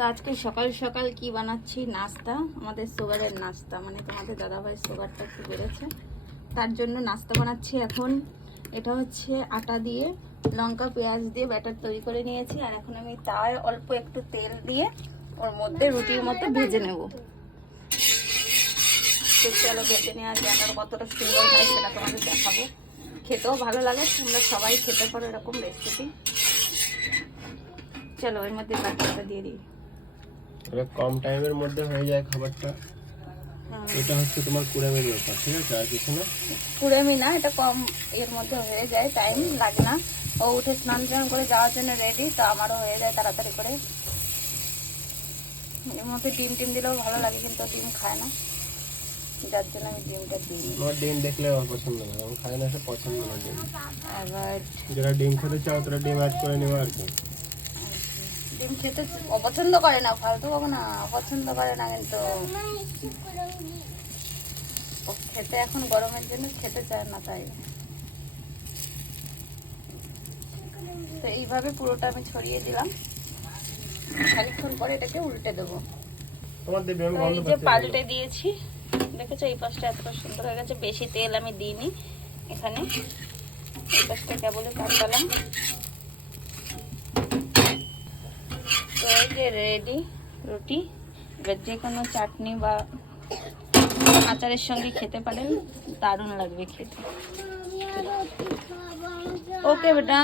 তো আজকে সকাল সকাল কি বানাচ্ছি, নাস্তা। আমাদের সুগারের নাস্তা, মানে তোমাদের দাদাভাইয়ের সুগারটা একটু বেড়েছে, তার জন্য নাস্তা বানাচ্ছি এখন। এটা হচ্ছে আটা দিয়ে লঙ্কা পেঁয়াজ দিয়ে ব্যাটার তৈরি করে নিয়েছি, আর এখন আমি তাওয়ায় অল্প একটু তেল দিয়ে ওর মধ্যে রুটির মতো ভেজে নেব। তো চলো ভেজে নেওয়ার ব্যাটার কতটা সুন্দর হয় সেটা তোমাদের দেখাবো। খেতেও ভালো লাগে, তোমরা সবাই খেতে পারো এরকম রেসিপি। চলো এর মধ্যে ব্যাটারটা দিয়ে দিই। কম টাইমের মধ্যে হয়ে যায় খাবারটা। এটা হচ্ছে তোমার কুড়েমির ব্যাপার, ঠিক আছে? আর কিছু না, কুড়েমি না, এটা কম এর মধ্যে হয়ে যায়, টাইম লাগে না। ও উঠে স্নান টান করে যাওয়ার জন্য রেডি, তো আমারও হয়ে যায় তাড়াতাড়ি করে। এর মধ্যে ডিম টিম দিলেও ভালো লাগে, কিন্তু ডিম খায় না, যার জন্য আমি ডিমটা দিই। আমার ডিম দেখলে আমার পছন্দ না, আমি খাই না, সে পছন্দ না ডিম। এবার যারা ডিম খেতে চাও তারা ডিম অ্যাড করে নেবো আর কি। ডিম খেতে অপছন্দ করে না, ফালতু বকো না, অপছন্দ করে না, কিন্তু ও খেতে এখন গরমের জন্য খেতে চায় না, তাই। তো এইভাবে পুরোটা আমি ছড়িয়ে দিলাম, খানিকক্ষণ পরে এটাকে উল্টে দেবো। তোমার দেবে, আমি তো বন্ধ এই যে করতে পাল্টে দিয়েছি, দেখেছো এই পাশটা এতটা সুন্দর হয়ে গেছে। বেশি তেল আমি দিইনি এখানে, এই পাশটা কেবলই পাল্টালাম। তো এই যে রেডি রুটি। এবার যে কোনো চাটনি বা আচারের সঙ্গে খেতে পারেন, দারুণ লাগবে খেতে। ওকে বেটা।